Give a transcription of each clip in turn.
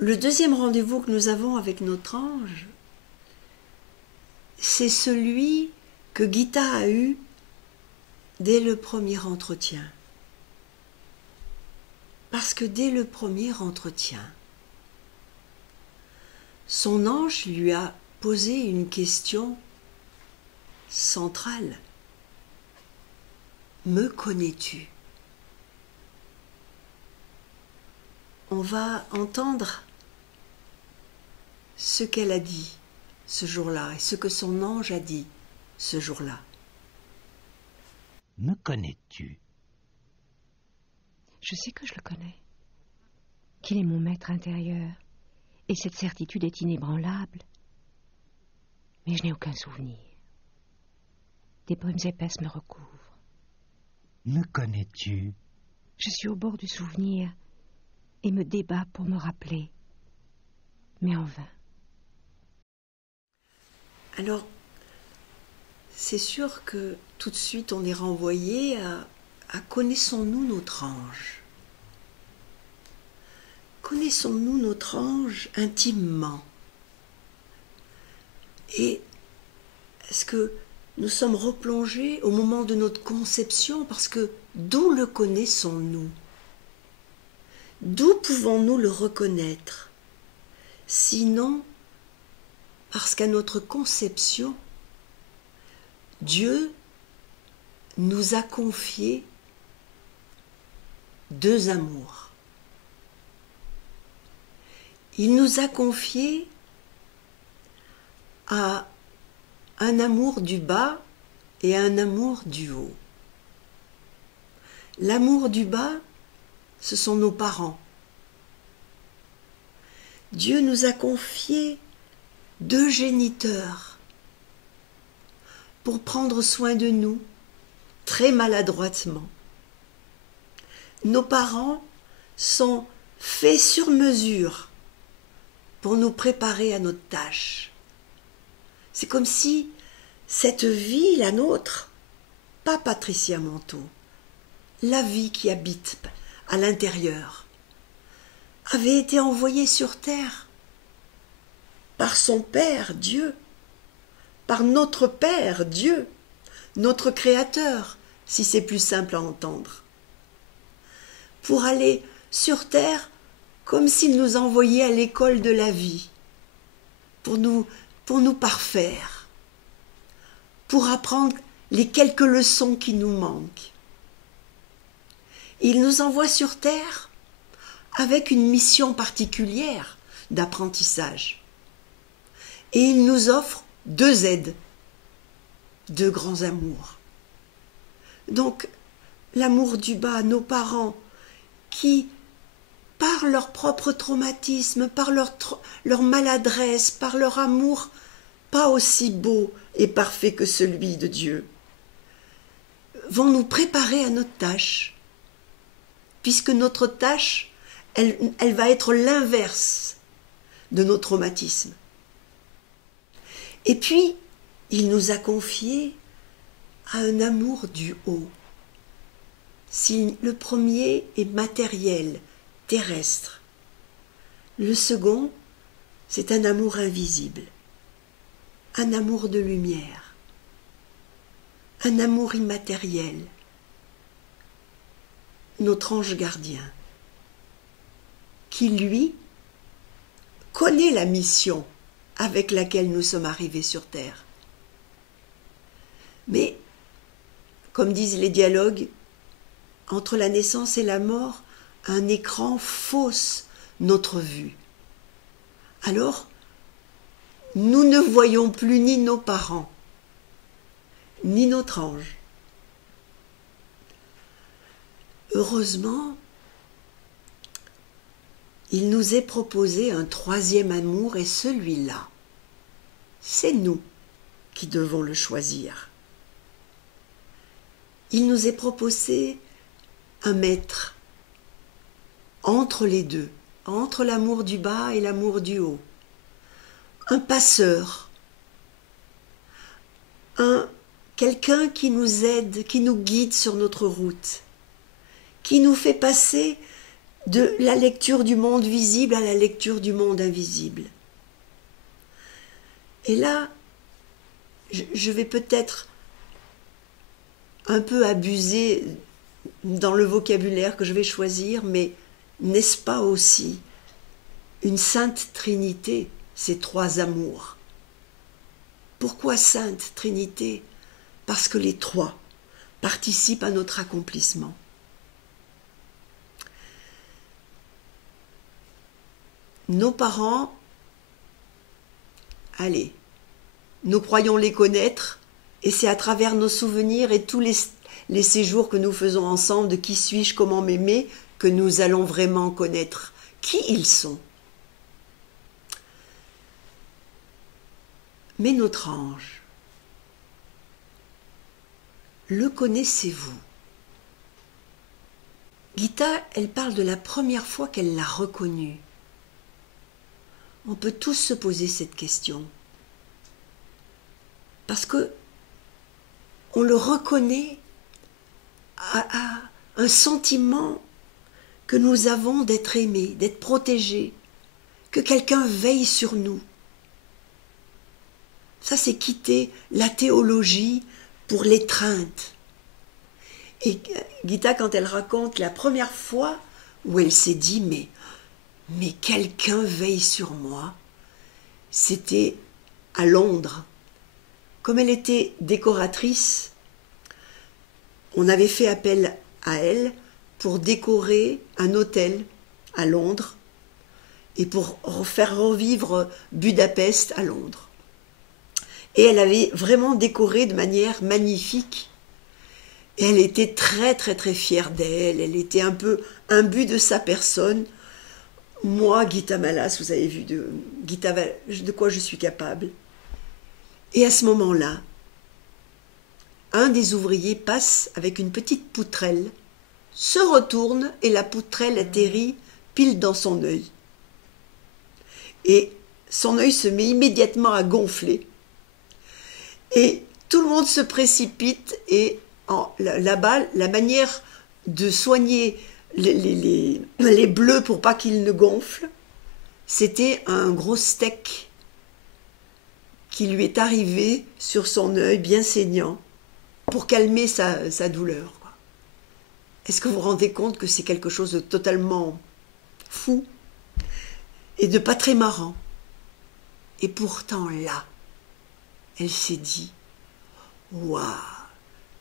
Le deuxième rendez-vous que nous avons avec notre ange, c'est celui que Gita a eu dès le premier entretien. Parce que dès le premier entretien, son ange lui a posé une question centrale. Me connais-tu? On va entendre ce qu'elle a dit ce jour-là et ce que son ange a dit ce jour-là. Me connais-tu? Je sais que je le connais, qu'il est mon maître intérieur, et cette certitude est inébranlable. Mais je n'ai aucun souvenir. Des brumes épaisses me recouvrent. Me connais-tu? Je suis au bord du souvenir et me débat pour me rappeler, mais en vain. Alors, c'est sûr que tout de suite on est renvoyé à connaissons-nous notre ange? Connaissons-nous notre ange intimement? Et est-ce que nous sommes replongés au moment de notre conception? Parce que d'où le connaissons-nous? D'où pouvons-nous le reconnaître? Sinon, parce qu'à notre conception, Dieu nous a confié deux amours. Il nous a confié à un amour du bas et à un amour du haut. L'amour du bas, ce sont nos parents. Dieu nous a confié deux géniteurs pour prendre soin de nous, très maladroitement. Nos parents sont faits sur mesure pour nous préparer à notre tâche. C'est comme si cette vie, la nôtre, pas Patricia Manteau, la vie qui habite à l'intérieur, avait été envoyée sur terre par son Père, Dieu, par notre Père, Dieu, notre Créateur, si c'est plus simple à entendre, pour aller sur terre comme s'il nous envoyait à l'école de la vie, pour nous parfaire, pour apprendre les quelques leçons qui nous manquent. Il nous envoie sur terre avec une mission particulière d'apprentissage. Et il nous offre deux aides, deux grands amours. Donc, l'amour du bas, nos parents, qui, par leur propre traumatisme, par leur maladresse, par leur amour pas aussi beau et parfait que celui de Dieu, vont nous préparer à notre tâche, puisque notre tâche, elle va être l'inverse de nos traumatismes. Et puis, il nous a confié à un amour du haut. Si le premier est matériel, terrestre, le second, c'est un amour invisible, un amour de lumière, un amour immatériel, notre ange gardien, qui, lui, connaît la mission avec laquelle nous sommes arrivés sur Terre. Mais, comme disent les dialogues, entre la naissance et la mort, un écran fausse notre vue. Alors, nous ne voyons plus ni nos parents, ni notre ange. Heureusement, il nous est proposé un troisième amour, et celui-là, c'est nous qui devons le choisir. Il nous est proposé un maître entre les deux, entre l'amour du bas et l'amour du haut, un passeur, quelqu'un qui nous aide, qui nous guide sur notre route, qui nous fait passer de la lecture du monde visible à la lecture du monde invisible. Et là, je vais peut-être un peu abuser dans le vocabulaire que je vais choisir, mais n'est-ce pas aussi une sainte trinité, ces trois amours? Pourquoi sainte trinité? Parce que les trois participent à notre accomplissement. Nos parents, allez, nous croyons les connaître, et c'est à travers nos souvenirs et tous les séjours que nous faisons ensemble de qui suis-je, comment m'aimer, que nous allons vraiment connaître qui ils sont. Mais notre ange, le connaissez-vous? Gita, elle parle de la première fois qu'elle l'a reconnu. On peut tous se poser cette question. Parce que on le reconnaît à un sentiment que nous avons d'être aimés, d'être protégés, que quelqu'un veille sur nous. Ça, c'est quitter la théologie pour l'étreinte. Et Gita, quand elle raconte la première fois où elle s'est dit mais quelqu'un veille sur moi, c'était à Londres. Comme elle était décoratrice, on avait fait appel à elle pour décorer un hôtel à Londres et pour faire revivre Budapest à Londres. Et elle avait vraiment décoré de manière magnifique. Et elle était très très très fière d'elle, elle était un peu imbue de sa personne. Moi, Gita Malas, vous avez vu de quoi je suis capable. Et à ce moment-là, un des ouvriers passe avec une petite poutrelle, se retourne et la poutrelle atterrit pile dans son œil. Et son œil se met immédiatement à gonfler. Et tout le monde se précipite et là-bas, la manière de soigner les bleus pour pas qu'ils ne gonflent, c'était un gros steak qui lui est arrivé sur son œil bien saignant pour calmer sa douleur. Est-ce que vous vous rendez compte que c'est quelque chose de totalement fou et de pas très marrant? Et pourtant là, elle s'est dit « Waouh,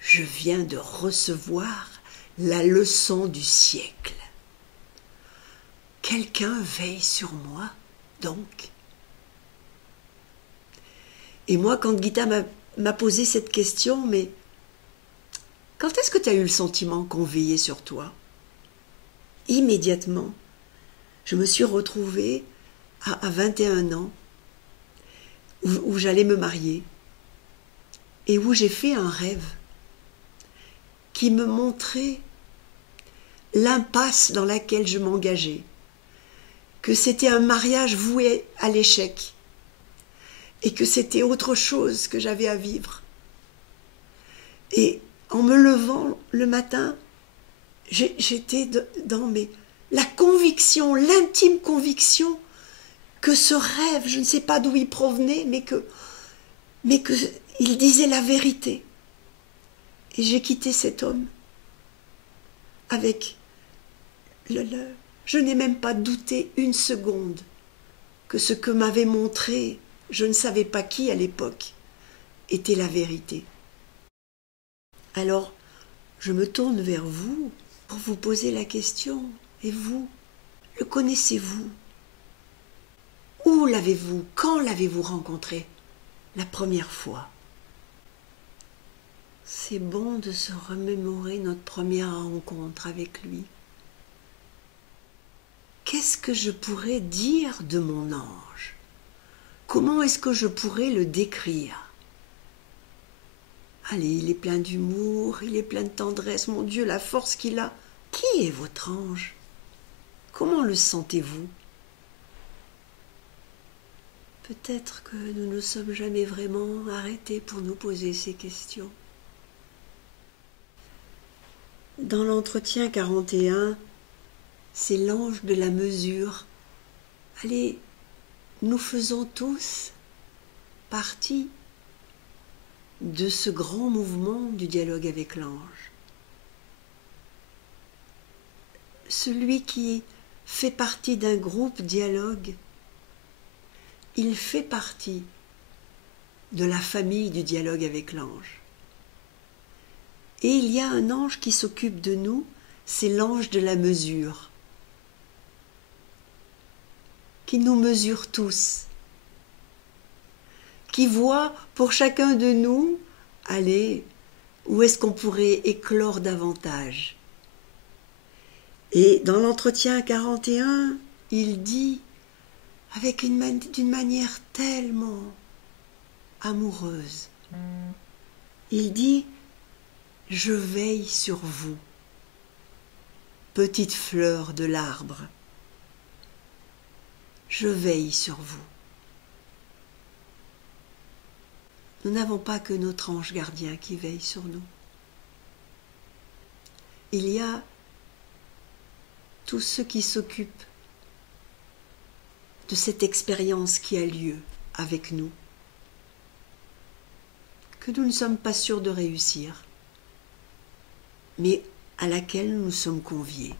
je viens de recevoir la leçon du siècle. Quelqu'un veille sur moi, donc. » Et moi, quand Gita m'a posé cette question, mais quand est-ce que tu as eu le sentiment qu'on veillait sur toi? Immédiatement, je me suis retrouvée à 21 ans, où j'allais me marier, et où j'ai fait un rêve qui me montrait l'impasse dans laquelle je m'engageais, que c'était un mariage voué à l'échec, et que c'était autre chose que j'avais à vivre. Et en me levant le matin, j'étais dans la conviction, l'intime conviction que ce rêve, je ne sais pas d'où il provenait, mais que il disait la vérité. Et j'ai quitté cet homme avec je n'ai même pas douté une seconde que ce que m'avait montré, je ne savais pas qui à l'époque, était la vérité. Alors, je me tourne vers vous pour vous poser la question. Et vous, le connaissez-vous? Où l'avez-vous? Quand l'avez-vous rencontré la première fois? C'est bon de se remémorer notre première rencontre avec lui. Qu'est-ce que je pourrais dire de mon ange? Comment est-ce que je pourrais le décrire? Allez, il est plein d'humour, il est plein de tendresse, mon Dieu, la force qu'il a. Qui est votre ange? Comment le sentez-vous? Peut-être que nous ne nous sommes jamais vraiment arrêtés pour nous poser ces questions. Dans l'entretien 41, c'est l'ange de la mesure. Allez, nous faisons tous partie de ce grand mouvement du dialogue avec l'ange. Celui qui fait partie d'un groupe dialogue, il fait partie de la famille du dialogue avec l'ange. Et il y a un ange qui s'occupe de nous, c'est l'ange de la mesure, qui nous mesure tous, qui voit pour chacun de nous, allez, où est-ce qu'on pourrait éclore davantage. Et dans l'entretien 41, il dit, d'une manière tellement amoureuse, il dit, je veille sur vous, petite fleur de l'arbre, je veille sur vous. Nous n'avons pas que notre ange gardien qui veille sur nous. Il y a tous ceux qui s'occupent de cette expérience qui a lieu avec nous, que nous ne sommes pas sûrs de réussir, mais à laquelle nous sommes conviés.